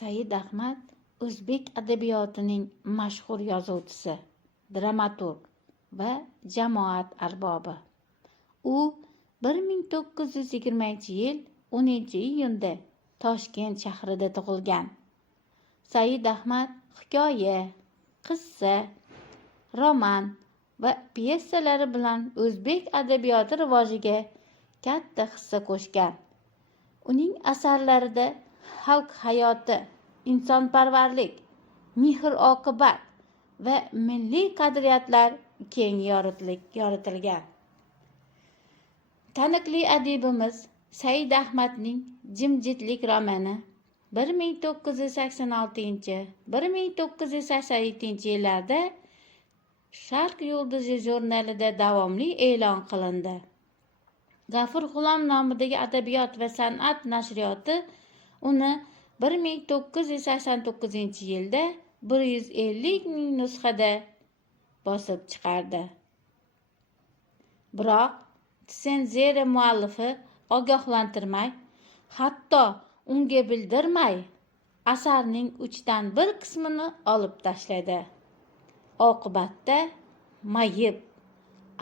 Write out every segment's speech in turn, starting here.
Said Ahmad o'zbek adabiyotining mashhur yozuvchisi, dramaturg va jamoat arbobi. U 1920-yil 10-iyunda Toshkent shahrida tug'ilgan. Said Ahmad hikoya, qissa, roman va pyesalari bilan o'zbek adabiyoti rivojiga katta hissa qo'shgan. Uning asarlarida xalq hayoti, insonparvarlik, mehr-oqibat va milliy qadriyatlar keng yoritilgan. Taniqli adibimiz Said Ahmadning Jimjitlik romani 1986-1987 Sharq yulduzi jurnalida davomli e'lon qilindi. G'afur G'ulom nomidagi adabiyot va san'at nashriyoti uni 1989-yilda 150 ming nusxada bosib chiqardi. Biroq tsenzura muallifi ogohlantirmay, hatto unga bildirmay, asarning 1/3 qismini olib tashladi. Oqibatda mayib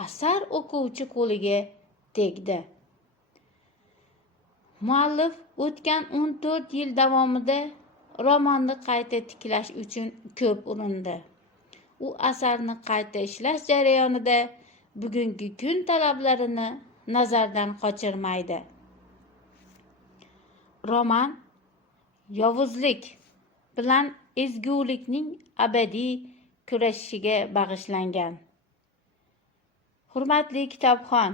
asar o'quvchi qo'liga tegdi. Muallif o'tgan 14 yil davomida romanni qayta tiklash uchun ko'p urindi. U asarni qayta ishlash jarayonida bugungi kun talablarini nazardan qochirmaydi. Roman yovuzlik bilan ezgulikning abadiy kurashishiga bag'ishlangan. Hurmatli kitobxon